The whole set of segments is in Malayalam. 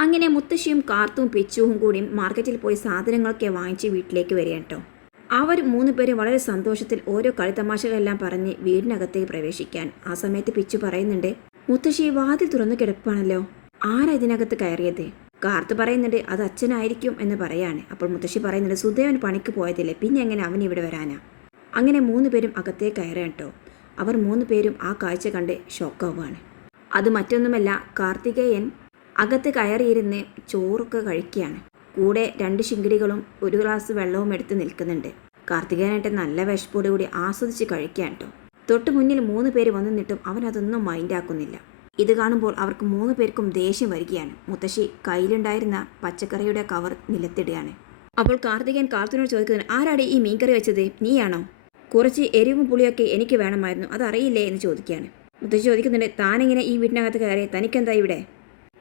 അങ്ങനെ മുത്തശ്ശിയും കാർത്തും പിച്ചുവും കൂടിയും മാർക്കറ്റിൽ പോയി സാധനങ്ങളൊക്കെ വാങ്ങിച്ച് വീട്ടിലേക്ക് വരികയാണ് കേട്ടോ അവർ മൂന്ന് പേര് വളരെ സന്തോഷത്തിൽ ഓരോ കളിത്തമാശകളെല്ലാം പറഞ്ഞ് വീടിനകത്തേക്ക് പ്രവേശിക്കാൻ. ആ സമയത്ത് പിച്ചു പറയുന്നുണ്ട് മുത്തശ്ശി വാതിൽ തുറന്നു കിടപ്പാണല്ലോ ആരാ ഇതിനകത്ത് കയറിയത്? കാർത്ത് പറയുന്നുണ്ട് അത് അച്ഛനായിരിക്കും എന്ന് പറയാണ്. അപ്പോൾ മുത്തശ്ശി പറയുന്നുണ്ട് സുദേവൻ പണിക്ക് പോയതില്ലേ പിന്നെ എങ്ങനെ അവൻ ഇവിടെ വരാനാ? അങ്ങനെ മൂന്ന് പേരും അകത്തേക്ക് കയറാൻ കേട്ടോ അവർ മൂന്ന് പേരും ആ കാഴ്ച കണ്ട് ഷോക്കാവുകയാണ്. അത് മറ്റൊന്നുമല്ല കാർത്തികേയൻ അകത്ത് കയറിയിരുന്ന് ചോറൊക്കെ കഴിക്കുകയാണ്. കൂടെ രണ്ട് ശിങ്കിടികളും ഒരു ഗ്ലാസ് വെള്ളവും എടുത്ത് നിൽക്കുന്നുണ്ട്. കാർത്തികേയനായിട്ട് നല്ല വിശപ്പോടുകൂടി ആസ്വദിച്ച് കഴിക്കാൻ കേട്ടോ. തൊട്ട് മുന്നിൽ മൂന്ന് പേര് വന്നു നിന്നിട്ടും അവൻ അതൊന്നും മൈൻഡാക്കുന്നില്ല ഇത് കാണുമ്പോൾ അവർക്ക് മൂന്ന് പേർക്കും ദേഷ്യം വരികയാണ്. മുത്തശ്ശി കയ്യിലുണ്ടായിരുന്ന പച്ചക്കറിയുടെ കവർ നിലത്തിടുകയാണ്. അപ്പോൾ കാർത്തികൻ കാർത്തിനോട് ചോദിക്കുന്നത് ആരാടി ഈ മീൻകറി വെച്ചത്? നീയാണോ? കുറച്ച് എരിവും പുളിയൊക്കെ എനിക്ക് വേണമായിരുന്നു. അതറിയില്ലേ? എന്ന് ചോദിക്കുകയാണ്. മുത്തശ്ശി ചോദിക്കുന്നുണ്ട് താനെങ്ങനെ ഈ വീട്ടിനകത്ത് കയറി തനിക്കെന്താ ഇവിടെ?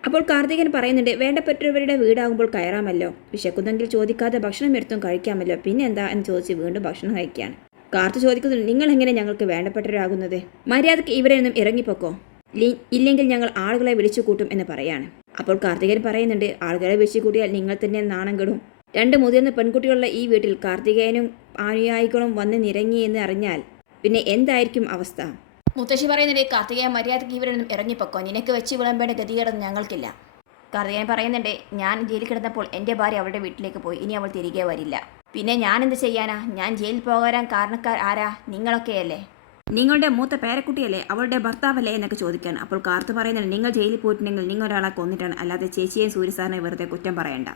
അപ്പോൾ കാർത്തികൻ പറയുന്നുണ്ട് വേണ്ടപ്പെട്ടവരുടെ വീടാകുമ്പോൾ കയറാമല്ലോ. വിശക്കുന്നെങ്കിൽ ചോദിക്കാതെ ഭക്ഷണം എടുത്തും കഴിക്കാമല്ലോ. പിന്നെ എന്താ എന്ന് ചോദിച്ച് വീണ്ടും ഭക്ഷണം കഴിക്കുകയാണ് കാർത്തു ചോദിക്കുന്നുണ്ട് നിങ്ങൾ എങ്ങനെ ഞങ്ങൾക്ക് വേണ്ടപ്പെട്ടവരാകുന്നത്? മര്യാദയ്ക്ക് ഇവിടെ നിന്നും ഇറങ്ങിപ്പോക്കോ? ഇല്ലെങ്കിൽ ഞങ്ങൾ ആളുകളെ വിളിച്ചു കൂട്ടും എന്ന് പറയാണ്. അപ്പോൾ കാർത്തികൻ പറയുന്നുണ്ട് ആളുകളെ വിളിച്ചു കൂട്ടിയാൽ നിങ്ങൾ തന്നെ നാണം കെടും. രണ്ട് മുതിർന്ന പെൺകുട്ടികളുള്ള ഈ വീട്ടിൽ കാർത്തികേയനും അനുയായികളും വന്ന് നിരങ്ങി എന്ന് അറിഞ്ഞാൽ പിന്നെ എന്തായിരിക്കും അവസ്ഥ? മുത്തശ്ശി പറയുന്നുണ്ട് കാർത്തികേയ മര്യാദയ്ക്ക് ഇവരൊന്നും ഇറങ്ങിപ്പോക്കോ? നിനക്ക് വെച്ച് വിളമ്പേണ്ട ഗതികേടൊന്നും ഞങ്ങൾക്കില്ല. കാർത്തികയൻ പറയുന്നുണ്ട് ഞാൻ ജയിലിൽ കിടന്നപ്പോൾ എന്റെ ഭാര്യ അവളുടെ വീട്ടിലേക്ക് പോയി. ഇനി അവൾ തിരികെ വരില്ല. പിന്നെ ഞാൻ എന്ത് ചെയ്യാനാ? ഞാൻ ജയിലിൽ പോകാൻ കാരണക്കാർ ആരാ? നിങ്ങളൊക്കെയല്ലേ? നിങ്ങളുടെ മൂത്ത പേരക്കുട്ടിയല്ലേ അവളുടെ ഭർത്താവല്ലേ? എന്നൊക്കെ ചോദിക്കാൻ അപ്പോൾ കാർത്ത് പറയുന്നുണ്ട് നിങ്ങൾ ജയിലിൽ പോയിട്ടുണ്ടെങ്കിൽ നിങ്ങൾ ഒരാളെ കൊന്നിട്ടാണ്. അല്ലാതെ ചേച്ചിയെയും സൂര്യസാറിനെ വെറുതെ കുറ്റം പറയണ്ട.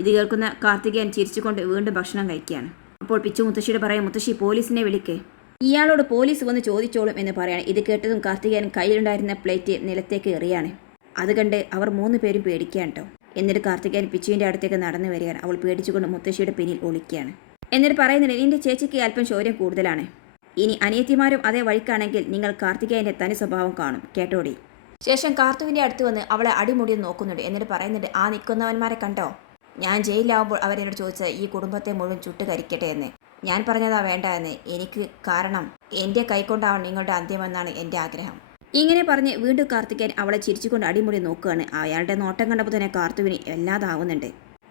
ഇത് കേൾക്കുന്ന കാർത്തികേയൻ ചിരിച്ചുകൊണ്ട് വീണ്ടും ഭക്ഷണം കഴിക്കുകയാണ്. അപ്പോൾ പിച്ചു മുത്തശ്ശിയുടെ പറയാം മുത്തശ്ശി പോലീസിനെ വിളിക്കേ. ഇയാളോട് പോലീസ് വന്ന് ചോദിച്ചോളും എന്ന് പറയാണ്. ഇത് കേട്ടതും കാർത്തികേയൻ കയ്യിലുണ്ടായിരുന്ന പ്ലേറ്റ് നിലത്തേക്ക് എറിയാണ്. അത് കണ്ട് അവർ മൂന്ന് പേരും പേടിക്കുകയാണ് കേട്ടോ എന്നിട്ട് കാർത്തികേയൻ പിച്ചുവിന്റെ അടുത്തേക്ക് നടന്നു വരികയാണ്. അവൾ പേടിച്ചുകൊണ്ട് മുത്തശ്ശിയുടെ പിന്നിൽ ഒളിക്കുകയാണ്. എന്നിട്ട് പറയുന്നുണ്ട് നിന്റെ ചേച്ചിക്ക് അല്പം ശൗര്യം കൂടുതലാണ്. ഇനി അനിയത്തിമാരും അതേ വഴിക്കാണെങ്കിൽ നിങ്ങൾ കാർത്തികേയന്റെ തനി സ്വഭാവം കാണും. കേട്ടോടി? ശേഷം കാർത്തുവിന്റെ അടുത്ത് വന്ന് അവളെ അടിമുടി നോക്കുന്നുണ്ട്. എന്നിട്ട് പറയുന്നുണ്ട് ആ നിൽക്കുന്നവന്മാരെ കണ്ടോ? ഞാൻ ജയിലിലാവുമ്പോൾ അവരെന്നോട് ചോദിച്ചത് ഈ കുടുംബത്തെ മുഴുവൻ ചുട്ടുകരിക്കട്ടെ എന്ന്. ഞാൻ പറഞ്ഞതാ വേണ്ട എന്ന് എനിക്ക് കാരണം എന്റെ കൈക്കൊണ്ടാവണം നിങ്ങളുടെ അന്ത്യമെന്നാണ് എന്റെ ആഗ്രഹം. ഇങ്ങനെ പറഞ്ഞ് വീണ്ടും കാർത്തികൻ അവളെ ചിരിച്ചുകൊണ്ട് അടിമുടി നോക്കുകയാണ്. അയാളുടെ നോട്ടം കണ്ടപ്പോൾ തന്നെ കാർത്തുവിന് വല്ലാതാവുന്നുണ്ട്.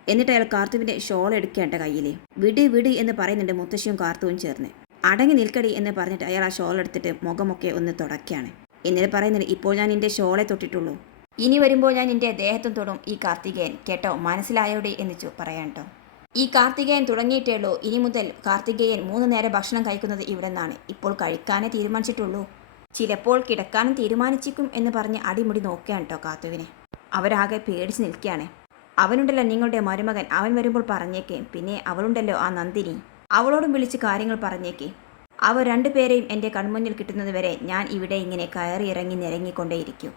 എന്നിട്ട് അയാൾ കാർത്തുവിന്റെ ഷോൾ എടുക്കേണ്ട കയ്യിൽ വിട് വിട് എന്ന് പറയുന്നുണ്ട് മുത്തശ്ശിയും കാർത്തുവും ചേർന്ന്. അടങ്ങി നിൽക്കടി എന്ന് പറഞ്ഞിട്ട് അയാൾ ആ ഷോൾ എടുത്തിട്ട് മുഖമൊക്കെ ഒന്ന് തുടക്കുകയാണ് എന്നിട്ട് പറയുന്നുണ്ട് ഇപ്പോൾ ഞാൻ എന്റെ ഷോളെ തൊട്ടിട്ടുള്ളൂ. ഇനി വരുമ്പോൾ ഞാൻ എന്റെ ദേഹത്തും തൊടും ഈ കാർത്തികേയൻ. കേട്ടോ? മനസ്സിലായോടെ എന്ന് പറയാൻ കേട്ടോ ഈ കാർത്തികേയൻ തുടങ്ങിയിട്ടേ ഉള്ളൂ ഇനി മുതൽ കാർത്തികേയൻ മൂന്ന് നേരം ഭക്ഷണം കഴിക്കുന്നത് ഇവിടെ നിന്നാണ് ഇപ്പോൾ കഴിക്കാനേ തീരുമാനിച്ചിട്ടുള്ളൂ. ചിലപ്പോൾ കിടക്കാനും തീരുമാനിച്ചിരിക്കും എന്ന് പറഞ്ഞ് അടിമുടി നോക്കുകയാണ് കേട്ടോ കാത്തുവിനെ. അവരാകെ പേടിച്ച് നിൽക്കുകയാണ്. അവനുണ്ടല്ലോ നിങ്ങളുടെ മരുമകൻ. അവൻ വരുമ്പോൾ പറഞ്ഞേക്കേ. പിന്നെ അവളുണ്ടല്ലോ ആ നന്ദിനി. അവളോടും വിളിച്ച് കാര്യങ്ങൾ പറഞ്ഞേക്കേ. അവർ രണ്ടുപേരെയും എന്റെ കൺമുന്നിൽ കിട്ടുന്നത് വരെ ഞാൻ ഇവിടെ ഇങ്ങനെ കയറി ഇറങ്ങി നിരങ്ങിക്കൊണ്ടേയിരിക്കും.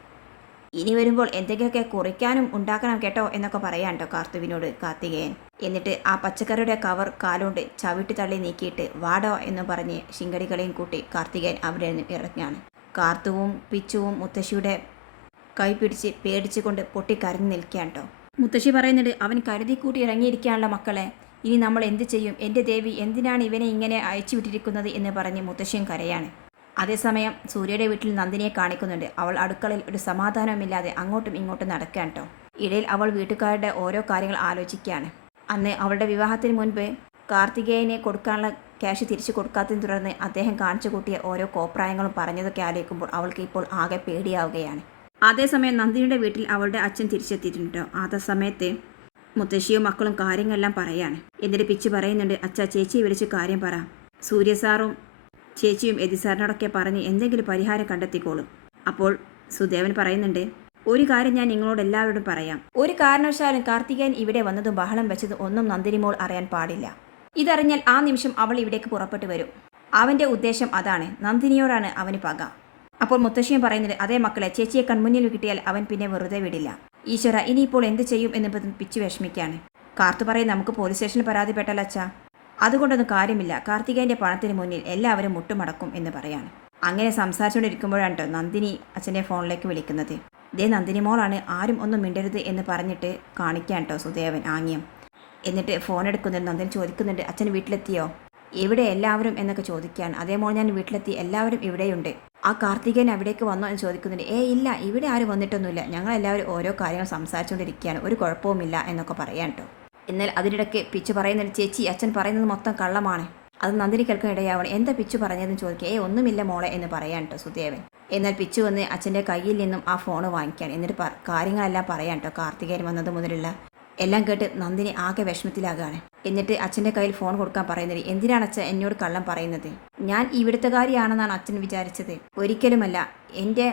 ഇനി വരുമ്പോൾ എന്തെങ്കിലുമൊക്കെ കുറിക്കാനും ഉണ്ടാക്കണം കേട്ടോ എന്നൊക്കെ പറയാൻ കേട്ടോ കാർത്തുവിനോട് കാർത്തികേയൻ. എന്നിട്ട് ആ പച്ചക്കറിയുടെ കവർ കാലുകൊണ്ട് ചവിട്ടി തള്ളി നീക്കിയിട്ട് വാടോ എന്ന് പറഞ്ഞ് ശിങ്കടികളെയും കൂട്ടി കാർത്തികേയൻ അവിടെ നിന്ന് ഇറങ്ങാണ്. കാർത്തുവും പിച്ചുവും മുത്തശ്ശിയുടെ കൈ പിടിച്ച് പേടിച്ചുകൊണ്ട് പൊട്ടിക്കരഞ്ഞു നിൽക്കുകയാണ് കേട്ടോ മുത്തശ്ശി പറയുന്നുണ്ട് അവൻ കരുതി കൂട്ടി ഇറങ്ങിയിരിക്കാനുള്ള മക്കളെ. ഇനി നമ്മൾ എന്ത് ചെയ്യും? എന്റെ ദേവി എന്തിനാണ് ഇവനെ ഇങ്ങനെ അയച്ചു വിട്ടിരിക്കുന്നത് എന്ന് പറഞ്ഞ് മുത്തശ്ശിയും കരയാണ്. അതേസമയം സൂര്യയുടെ വീട്ടിൽ നന്ദിനിയെ കാണിക്കുന്നുണ്ട്. അവൾ അടുക്കളയിൽ ഒരു സമാധാനവുമില്ലാതെ അങ്ങോട്ടും ഇങ്ങോട്ടും നടക്കുകയാണ് കേട്ടോ ഇടയിൽ അവൾ വീട്ടുകാരുടെ ഓരോ കാര്യങ്ങൾ ആലോചിക്കുകയാണ്. അന്ന് അവളുടെ വിവാഹത്തിന് മുൻപ് കാർത്തികേയനെ കൊടുക്കാനുള്ള ക്യാഷ് തിരിച്ചു കൊടുക്കാത്തതിനെ തുടർന്ന് അദ്ദേഹം കാണിച്ചു കൂട്ടിയ ഓരോ കോപ്രായങ്ങളും പറഞ്ഞതൊക്കെ ആലോചിക്കുമ്പോൾ അവൾക്ക് ഇപ്പോൾ ആകെ പേടിയാവുകയാണ്. അതേസമയം നന്ദിനിയുടെ വീട്ടിൽ അവളുടെ അച്ഛൻ തിരിച്ചെത്തിയിട്ടുണ്ടോ ആ സമയത്ത് മുത്തശ്ശിയും മക്കളും കാര്യങ്ങളെല്ലാം പറയാണ്. എന്നിട്ട് പിച്ച് പറയുന്നുണ്ട് അച്ഛ ചേച്ചിയെ വിളിച്ച് കാര്യം പറ. സൂര്യ സാറും ചേച്ചിയും എതി സാറിനോടൊക്കെ പറഞ്ഞ് എന്തെങ്കിലും പരിഹാരം കണ്ടെത്തിക്കോളും. അപ്പോൾ സുദേവൻ പറയുന്നുണ്ട് ഒരു കാര്യം ഞാൻ നിങ്ങളോട് എല്ലാവരോടും പറയാം. ഒരു കാരണവശാലും കാർത്തികൻ ഇവിടെ വന്നതും ബഹളം വെച്ചതും ഒന്നും നന്ദിനിമോൾ അറിയാൻ പാടില്ല. ഇതറിഞ്ഞാൽ ആ നിമിഷം അവൾ ഇവിടേക്ക് പുറപ്പെട്ടു വരും. അവന്റെ ഉദ്ദേശം അതാണ്. നന്ദിനിയോടാണ് അവന് പക. അപ്പോൾ മുത്തശ്ശിയും പറയുന്നത് അതേ മക്കളെ ചേച്ചിയെ കൺമുന്നിൽ കിട്ടിയാൽ അവൻ പിന്നെ വെറുതെ വിടില്ല. ഈശ്വര ഇനിയിപ്പോൾ എന്ത് ചെയ്യും എന്ന് പിച്ചു വിഷമിക്കാണ്. കാർത്തു പറയും നമുക്ക് പോലീസ് സ്റ്റേഷനിൽ പരാതിപ്പെട്ടാലച്ചാ അതുകൊണ്ടൊന്നും കാര്യമില്ല. കാർത്തികേന്റെ പണത്തിന് മുന്നിൽ എല്ലാവരും മുട്ടുമടക്കും എന്ന് പറയാണ്. അങ്ങനെ സംസാരിച്ചുകൊണ്ടിരിക്കുമ്പോഴാണ് കേട്ടോ നന്ദിനി അച്ഛന്റെ ഫോണിലേക്ക് വിളിക്കുന്നത്. ദേ നന്ദിനി മോളാണ് ആരും ഒന്നും മിണ്ടരുത് എന്ന് പറഞ്ഞിട്ട് കാണിക്കാൻ കേട്ടോ സുദേവൻ ആംഗ്യം. എന്നിട്ട് ഫോൺ എടുക്കുന്നുണ്ട്. നന്ദിനി ചോദിക്കുന്നുണ്ട് അച്ഛൻ വീട്ടിലെത്തിയോ? എവിടെ എല്ലാവരും എന്നൊക്കെ ചോദിക്കുകയാണ് അതേ മോൾ ഞാൻ വീട്ടിലെത്തി. എല്ലാവരും ഇവിടെയുണ്ട്. ആ കാർത്തികൻ അവിടേക്ക് വന്നോ? എന്ന് ചോദിക്കുന്നുണ്ട്. ഏ ഇല്ല. ഇവിടെ ആരും വന്നിട്ടൊന്നുമില്ല. ഞങ്ങളെല്ലാവരും ഓരോ കാര്യങ്ങൾ സംസാരിച്ചുകൊണ്ടിരിക്കുകയാണ്. ഒരു കുഴപ്പവുമില്ല എന്നൊക്കെ പറയാൻ കേട്ടോ എന്നാൽ അതിനിടയ്ക്ക് പിച്ചു പറയുന്നുണ്ട് ചേച്ചി അച്ഛൻ പറയുന്നത് മൊത്തം കള്ളമാണ്. അത് നന്ദിനി കേൾക്കാൻ ഇടയാവണം. എന്താ പിച്ചു പറഞ്ഞതെന്ന് ചോദിക്കുക ഏ ഒന്നുമില്ല മോളെ എന്ന് പറയാൻ കേട്ടോ സുദേവൻ എന്നാൽ പിച്ചു വന്ന് അച്ഛന്റെ കയ്യിൽ നിന്നും ആ ഫോൺ വാങ്ങിക്കാൻ എന്നിട്ട് കാര്യങ്ങളെല്ലാം പറയാൻ കേട്ടോ കാർത്തികേയൻ വന്നത് മുതലുള്ള എല്ലാം കേട്ട് നന്ദിനി ആകെ വിഷമത്തിലാകാണ്. എന്നിട്ട് അച്ഛന്റെ കയ്യിൽ ഫോൺ കൊടുക്കാൻ പറയുന്നത് എന്തിനാണ് അച്ഛൻ എന്നോട് കള്ളം പറയുന്നത്? ഞാൻ ഇവിടുത്തെ കാര്യമാണെന്നാണ് അച്ഛൻ വിചാരിച്ചത്. ഒരിക്കലുമല്ല. എന്റെ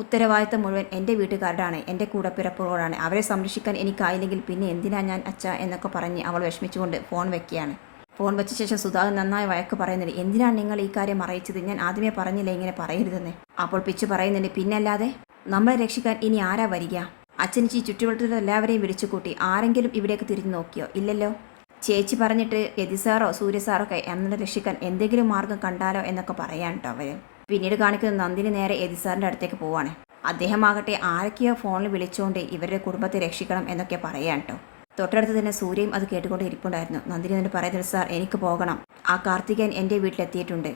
ഉത്തരവാദിത്തം മുഴുവൻ എന്റെ വീട്ടുകാരുടെയാണ് എന്റെ കൂടെ കൂടപ്പിറപ്പുകളാണ് അവരെ സംരക്ഷിക്കാൻ എനിക്കായില്ലെങ്കിൽ പിന്നെ എന്തിനാ ഞാൻ അച്ഛ എന്നൊക്കെ പറഞ്ഞ് അവൾ വിഷമിച്ചുകൊണ്ട് ഫോൺ വെക്കുകയാണ്. ഫോൺ വെച്ച ശേഷം സുധാകർ നന്നായി വഴക്ക് പറയുന്നുണ്ട് എന്തിനാണ് നിങ്ങൾ ഈ കാര്യം അറിയിച്ചത്? ഞാൻ ആദ്യമേ പറഞ്ഞില്ല ഇങ്ങനെ പറയരുതെന്ന്? അപ്പോൾ പിച്ചു പറയുന്നുണ്ട് പിന്നല്ലാതെ നമ്മളെ രക്ഷിക്കാൻ ഇനി ആരാ വരിക? അച്ഛൻ ഈ ചുറ്റുവട്ടത്തിൽ എല്ലാവരെയും വിളിച്ചു കൂട്ടി ആരെങ്കിലും ഇവിടേക്ക് തിരിഞ്ഞു നോക്കിയോ? ഇല്ലല്ലോ. ചേച്ചി പറഞ്ഞിട്ട് യതിസാറോ സൂര്യസാറോ ഒക്കെ എന്നെ രക്ഷിക്കാൻ എന്തെങ്കിലും മാർഗം കണ്ടാലോ എന്നൊക്കെ പറയാൻ കേട്ടോ അവർ. പിന്നീട് കാണിക്കുന്ന നന്ദിനി നേരെ എതിസാറിന്റെ അടുത്തേക്ക് പോവാണ്. അദ്ദേഹമാകട്ടെ ആരൊക്കെയോ ഫോണിൽ വിളിച്ചുകൊണ്ട് ഇവരുടെ കുടുംബത്തെ രക്ഷിക്കണം എന്നൊക്കെ പറയാൻ കേട്ടോ തൊട്ടടുത്ത് തന്നെ സൂര്യയും അത് കേട്ടുകൊണ്ട് ഇരിപ്പുണ്ടായിരുന്നു നന്ദിനി എന്നിട്ട് പറയുന്നത് സാർ എനിക്ക് പോകണം. ആ കാർത്തികൻ എന്റെ വീട്ടിലെത്തിയിട്ടുണ്ട്.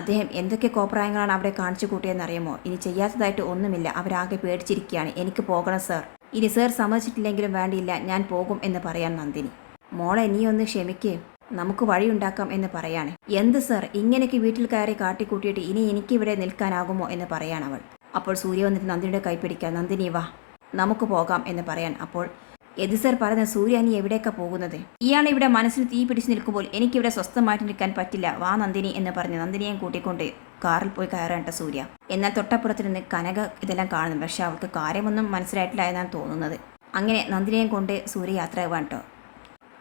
അദ്ദേഹം എന്തൊക്കെ കോപ്രായങ്ങളാണ് അവിടെ കാണിച്ചു കൂട്ടിയെന്നറിയുമോ? ഇനി ചെയ്യാത്തതായിട്ട് ഒന്നുമില്ല. അവരാകെ പേടിച്ചിരിക്കുകയാണ്. എനിക്ക് പോകണം സാർ. ഇനി സാർ സമ്മതിച്ചിട്ടില്ലെങ്കിലും വേണ്ടിയില്ല. ഞാൻ പോകും എന്ന് പറയാൻ നന്ദിനി. മോളെ നീ ഒന്ന് ക്ഷമിക്കേ. നമുക്ക് വഴിയുണ്ടാക്കാം എന്ന് പറയാണ്. എന്ത് സർ? ഇങ്ങനെയൊക്കെ വീട്ടിൽ കയറി കാട്ടിക്കൂട്ടിയിട്ട് ഇനി എനിക്ക് എനിക്കിവിടെ നിൽക്കാനാകുമോ? എന്ന് പറയാണ് അവൾ. അപ്പോൾ സൂര്യ വന്നിട്ട് നന്ദിനിയുടെ കൈ പിടിക്കാൻ നന്ദിനി വാ നമുക്ക് പോകാം എന്ന് പറയാൻ അപ്പോൾ എത് സർ? പറഞ്ഞ സൂര്യ നീ എവിടേക്കാ പോകുന്നത്? ഇയാൾ ഇവിടെ മനസ്സിൽ തീ പിടിച്ചു നിൽക്കുമ്പോൾ എനിക്കിവിടെ സ്വസ്ഥമായിട്ട് നിൽക്കാൻ പറ്റില്ല. വാ നന്ദിനി എന്ന് പറഞ്ഞ് നന്ദിനിയെ കൂട്ടിക്കൊണ്ട് കാറിൽ പോയി കയറാണ്ട സൂര്യ. എന്നാൽ തൊട്ടപ്പുറത്ത് നിന്ന് കനക ഇതെല്ലാം കാണുന്നു. പക്ഷെ അവൾക്ക് കാര്യമൊന്നും മനസ്സിലായിട്ടില്ല എന്നാണ് തോന്നുന്നത്. അങ്ങനെ നന്ദിനിയെ കൊണ്ട് സൂര്യ യാത്ര ആവാൻ കേട്ടോ.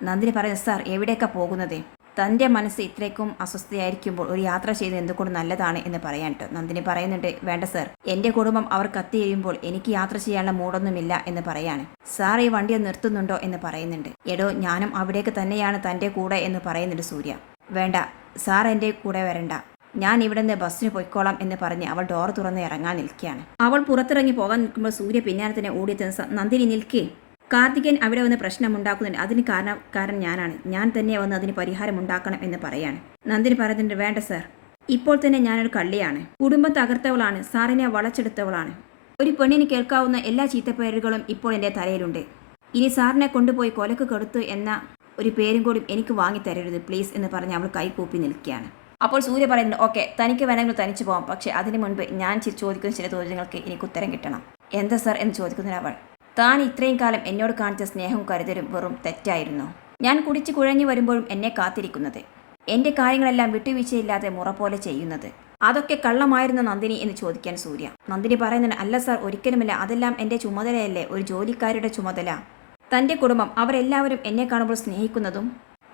നന്ദിനി പറയുന്നു സാർ എവിടെയൊക്കെ പോകുന്നത്? തന്റെ മനസ്സ് ഇത്രയ്ക്കും അസ്വസ്ഥയായിരിക്കുമ്പോൾ ഒരു യാത്ര ചെയ്ത് എന്തുകൊണ്ട് നല്ലതാണ് എന്ന് പറയാൻ കേട്ടോ നന്ദിനി പറയുന്നുണ്ട് വേണ്ട സാർ. എന്റെ കുടുംബം അവർ കത്തി കഴിയുമ്പോൾ എനിക്ക് യാത്ര ചെയ്യാനുള്ള മൂടൊന്നുമില്ല എന്ന് പറയാണ്. സാർ ഈ വണ്ടി നിർത്തുന്നുണ്ടോ എന്ന് പറയുന്നുണ്ട്. എടോ ഞാനും അവിടേക്ക് തന്നെയാണ് തന്റെ കൂടെ എന്ന് പറയുന്നുണ്ട് സൂര്യ. വേണ്ട സാർ എന്റെ കൂടെ വരണ്ട. ഞാൻ ഇവിടെ നിന്ന് ബസ്സിന് പൊയ്ക്കോളാം എന്ന് പറഞ്ഞ് അവൾ ഡോർ തുറന്ന് ഇറങ്ങാൻ നിൽക്കുകയാണ്. അവൾ പുറത്തിറങ്ങി പോകാൻ നിൽക്കുമ്പോൾ സൂര്യ പിന്നാലെ തന്നെ ഓടിയെത്തുന്ന നന്ദിനി നിൽക്കേ. കാർത്തികൻ അവിടെ വന്ന് പ്രശ്നമുണ്ടാക്കുന്നുണ്ട്. അതിന് കാരണം കാരണം ഞാനാണ്. ഞാൻ തന്നെ വന്ന് അതിന് പരിഹാരം ഉണ്ടാക്കണം എന്ന് പറയാണ്. നന്ദിനി പറയുന്നുണ്ട് വേണ്ട സാർ. ഇപ്പോൾ തന്നെ ഞാനൊരു കള്ളിയാണ്. കുടുംബം തകർത്തവളാണ്. സാറിനെ വളച്ചെടുത്തവളാണ്. ഒരു പെണ്ണിന് കേൾക്കാവുന്ന എല്ലാ ചീത്തപ്പേരുകളും ഇപ്പോൾ എന്റെ തലയിലുണ്ട്. ഇനി സാറിനെ കൊണ്ടുപോയി കൊലക്ക് കൊടുത്തു എന്ന ഒരു പേരും കൂടി എനിക്ക് വാങ്ങി തരരുത് പ്ലീസ് എന്ന് പറഞ്ഞ് അവൾ കൈകൂപ്പി നിൽക്കുകയാണ്. അപ്പോൾ സൂര്യ പറയുന്നുണ്ട് ഓക്കെ തനിക്ക് വേണമെങ്കിൽ തനിച്ചു പോകാം പക്ഷേ അതിന് മുൻപ് ഞാൻ ചോദിക്കുന്ന ചില ചോദ്യങ്ങൾക്ക് എനിക്ക് ഉത്തരം കിട്ടണം. എന്താ സാർ? എന്ന് ചോദിക്കുന്ന അവൾ. താൻ ഇത്രയും കാലം എന്നോട് കാണിച്ച സ്നേഹവും കരുതലും വെറും തെറ്റായിരുന്നു. ഞാൻ കുടിച്ചു കുഴഞ്ഞു വരുമ്പോഴും എന്നെ കാത്തിരിക്കുന്നത്. എന്റെ കാര്യങ്ങളെല്ലാം വിട്ടുവീഴ്ചയില്ലാതെ മുറ പോലെ ചെയ്യുന്നത്. അതൊക്കെ കള്ളമായിരുന്ന നന്ദിനി എന്ന് ചോദിക്കാൻ സൂര്യ. നന്ദിനി പറയുന്നതിന് അല്ല സാർ ഒരിക്കലുമില്ല. അതെല്ലാം എന്റെ ചുമതലയല്ലേ. ഒരു ജോലിക്കാരുടെ ചുമതല. തന്റെ കുടുംബം അവരെല്ലാവരും എന്നെ കാണുമ്പോൾ സ്നേഹിക്കുന്നതും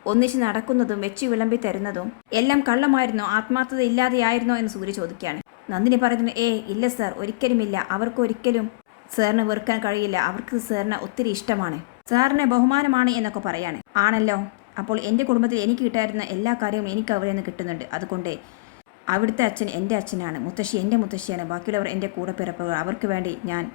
ഒന്നിച്ച് നടക്കുന്നതും വെച്ചു വിളമ്പി തരുന്നതും എല്ലാം കള്ളമായിരുന്നോ? ആത്മാർത്ഥത ഇല്ലാതെയായിരുന്നോ? എന്ന് സൂര്യ ചോദിക്കുകയാണ്. നന്ദിനി പറയുന്നു ഏ ഇല്ല സാർ ഒരിക്കലുമില്ല. അവർക്ക് ഒരിക്കലും സാറിനെ വെറുക്കാൻ കഴിയില്ല. അവർക്ക് സാറിനെ ഒത്തിരി ഇഷ്ടമാണ്. സാറിന് ബഹുമാനമാണ് എന്നൊക്കെ പറയാണ്. ആണല്ലോ. അപ്പോൾ എന്റെ കുടുംബത്തിൽ എനിക്ക് കിട്ടായിരുന്ന എല്ലാ കാര്യവും എനിക്ക് അവിടെ നിന്ന് കിട്ടുന്നുണ്ട്. അതുകൊണ്ട് അവിടുത്തെ അച്ഛൻ എന്റെ അച്ഛനാണ്. മുത്തശ്ശി എന്റെ മുത്തശ്ശിയാണ്. ബാക്കിയുള്ളവർ എന്റെ കൂടെ പിറപ്പുകൾ. അവർക്ക് വേണ്ടി ഞാൻ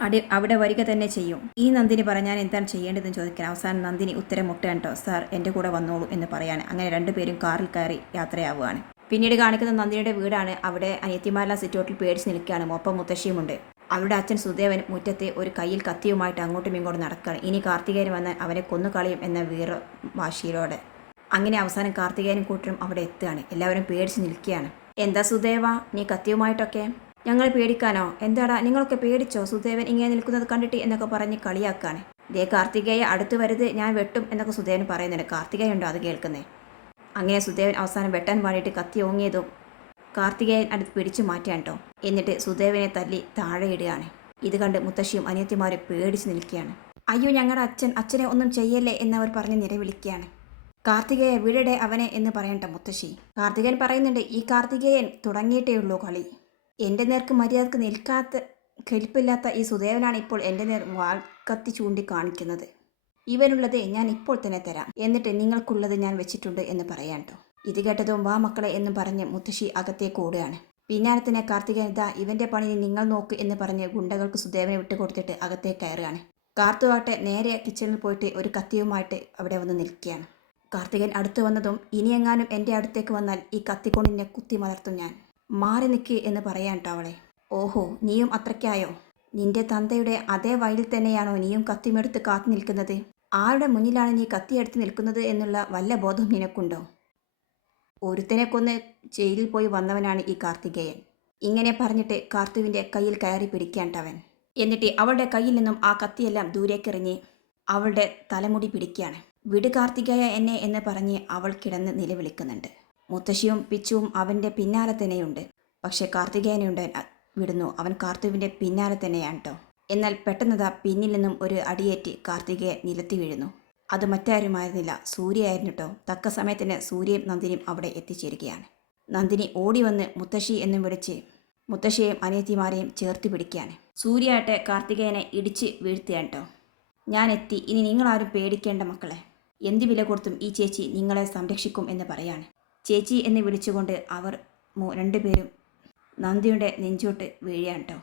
അടി അവിടെ വരിക തന്നെ ചെയ്യും. ഈ നന്ദിനി പറഞ്ഞാൽ ഞാൻ എന്താണ് ചെയ്യേണ്ടതെന്ന് ചോദിക്കാൻ അവസാനം നന്ദിനി ഉത്തരം മുട്ടാൻ കേട്ടോ. സാർ എന്റെ കൂടെ വന്നോളൂ എന്ന് പറയാൻ അങ്ങനെ രണ്ടുപേരും കാറിൽ കയറി യാത്രയാവുകയാണ്. പിന്നീട് കാണിക്കുന്ന നന്ദിനിയുടെ വീടാണ്. അവിടെ അനിയത്തിമാരെല്ലാം സിറ്റോട്ടിൽ പേടിച്ച് നിൽക്കുകയാണ്. ഒപ്പം മുത്തശ്ശിയുമുണ്ട്. അവരുടെ അച്ഛൻ സുദേവൻ മുറ്റത്തെ ഒരു കയ്യിൽ കത്തിയുമായിട്ട് അങ്ങോട്ടും ഇങ്ങോട്ടും നടക്കുകയാണ്. ഇനി കാർത്തികേയൻ വന്നാൽ അവനെ കൊന്നുകളയും എന്ന വീറ വാശിയിലോടെ. അങ്ങനെ അവസാനം കാർത്തികേയനും കൂട്ടരും അവിടെ എത്തുകയാണ്. എല്ലാവരും പേടിച്ച് നിൽക്കുകയാണ്. എന്താ സുദേവ? നീ കത്തിയുമായിട്ടൊക്കെ? ഞങ്ങൾ പേടിക്കാനോ? എന്താടാ? നിങ്ങളൊക്കെ പേടിച്ചോ? സുദേവൻ ഇങ്ങനെ നിൽക്കുന്നത് കണ്ടിട്ട്? എന്നൊക്കെ പറഞ്ഞ് കളിയാക്കാണ് ദേ കാർത്തികേയ അടുത്ത് വരുത് ഞാൻ വെട്ടും എന്നൊക്കെ സുദേവൻ പറയുന്നുണ്ട്. കാർത്തികേയുണ്ടോ അത് കേൾക്കുന്നേ? അങ്ങനെ സുദേവൻ അവസാനം വെട്ടാൻ വേണ്ടിയിട്ട് കത്തി ഓങ്ങിയതും കാർത്തികേയൻ അടുത്ത് പിടിച്ചു മാറ്റാൻ കേട്ടോ എന്നിട്ട് സുദേവനെ തല്ലി താഴെയിടുകയാണ് ഇത് കണ്ട് മുത്തശ്ശിയും അനിയത്തിമാരും പേടിച്ചു നിൽക്കുകയാണ്. അയ്യോ ഞങ്ങളുടെ അച്ഛൻ അച്ഛനെ ഒന്നും ചെയ്യല്ലേ എന്നവർ പറഞ്ഞ് നിലവിളിക്കുകയാണ്. കാർത്തികേയ വിടടെ അവനെ എന്ന് പറയണ്ട മുത്തശ്ശി. കാർത്തികേയൻ പറയുന്നുണ്ട് ഈ കാർത്തികേയൻ തുടങ്ങിയിട്ടേ ഉള്ളൂ കളി. എന്റെ നേർക്ക് മര്യാദയ്ക്ക് നിൽക്കാത്ത കെൽപ്പില്ലാത്ത ഈ സുദേവനാണ് ഇപ്പോൾ എന്റെ നേർ വാൽക്കത്തി കത്തി ചൂണ്ടി കാണിക്കുന്നത്. ഇവനുള്ളത് ഞാൻ ഇപ്പോൾ തന്നെ തരാം. എന്നിട്ട് നിങ്ങൾക്കുള്ളത് ഞാൻ വെച്ചിട്ടുണ്ട് എന്ന് പറയാൻ ട്ടോ. ഇത് കേട്ടതും വാ മക്കളെ എന്ന് പറഞ്ഞ് മുത്തശ്ശി അകത്തേക്ക് ഓടുകയാണ് പിന്നാലത്തിന് കാർത്തികനിത ഇവന്റെ പണി നിങ്ങൾ നോക്ക് എന്ന് പറഞ്ഞ് ഗുണ്ടകൾക്ക് സുദേവനെ വിട്ടുകൊടുത്തിട്ട് അകത്തേക്ക് കയറുകയാണ്. കാർത്തുവാട്ടെ നേരെ കിച്ചണിൽ പോയിട്ട് ഒരു കത്തിയുമായിട്ട് അവിടെ വന്ന് നിൽക്കുകയാണ്. കാർത്തികൻ അടുത്ത് വന്നതും ഇനിയെങ്ങാനും എന്റെ അടുത്തേക്ക് വന്നാൽ ഈ കത്തിക്കൊണ്ട് കുത്തി മലർത്തും ഞാൻ. മാറി നിൽക്ക് എന്ന് പറയാൻ അവളെ. ഓഹോ നീയും അത്രയ്ക്കായോ? നിന്റെ തന്തയുടെ അതേ വയലിൽ തന്നെയാണോ നീയും കത്തിമെടുത്ത് കാത്തു നിൽക്കുന്നത്? ആരുടെ മുന്നിലാണ് നീ കത്തിയെടുത്ത് നിൽക്കുന്നത് എന്നുള്ള വല്ല ബോധം നിനക്കുണ്ടോ? ഒരുത്തനെ കൊന്ന് ജയിലിൽ പോയി വന്നവനാണ് ഈ കാർത്തികേയൻ. ഇങ്ങനെ പറഞ്ഞിട്ട് കാർത്തുവിന്റെ കയ്യിൽ കയറി പിടിക്കാണ്ടവൻ. എന്നിട്ട് അവളുടെ കയ്യിൽ നിന്നും ആ കത്തിയെല്ലാം ദൂരേക്കെറിഞ്ഞ് അവളുടെ തലമുടി പിടിക്കുകയാണ് വിട് കാർത്തികേയ എന്നെ എന്ന് പറഞ്ഞ് അവൾ കിടന്ന് നിലവിളിക്കുന്നുണ്ട്. മുത്തശ്ശിയും പിച്ചുവും അവന്റെ പിന്നാലെ തന്നെയുണ്ട്. പക്ഷേ കാർത്തികേയനുണ്ട് വിടുന്നു. അവൻ കാർത്തുവിന്റെ പിന്നാലെ തന്നെയാണ് കേട്ടോ എന്നാൽ പെട്ടെന്നതാ പിന്നിൽ നിന്നും ഒരു അടിയേറ്റ് കാർത്തികയെ നിലത്തി വീഴുന്നു. അത് മറ്റാരുമായിരുന്നില്ല. സൂര്യയായിരുന്നു കേട്ടോ തക്ക സമയത്തിന് സൂര്യയും നന്ദിനിയും അവിടെ എത്തിച്ചേരുകയാണ്. നന്ദിനി ഓടി വന്ന് മുത്തശ്ശി എന്നും വിളിച്ച് മുത്തശ്ശിയെയും അനിയത്തിമാരെയും ചേർത്ത് പിടിക്കുകയാണ്. സൂര്യയായിട്ട് കാർത്തികേയനെ ഇടിച്ച് വീഴ്ത്തുകയാണ് കേട്ടോ ഞാൻ എത്തി. ഇനി നിങ്ങളാരും പേടിക്കേണ്ട മക്കളെ. എന്ത് വില കൊടുത്തും ഈ ചേച്ചി നിങ്ങളെ സംരക്ഷിക്കും എന്ന് പറയാണ്. ചേച്ചി എന്ന് വിളിച്ചുകൊണ്ട് അവർ രണ്ടുപേരും നന്ദിയുടെ നെഞ്ചോട്ട് വീഴുകയാണ് കേട്ടോ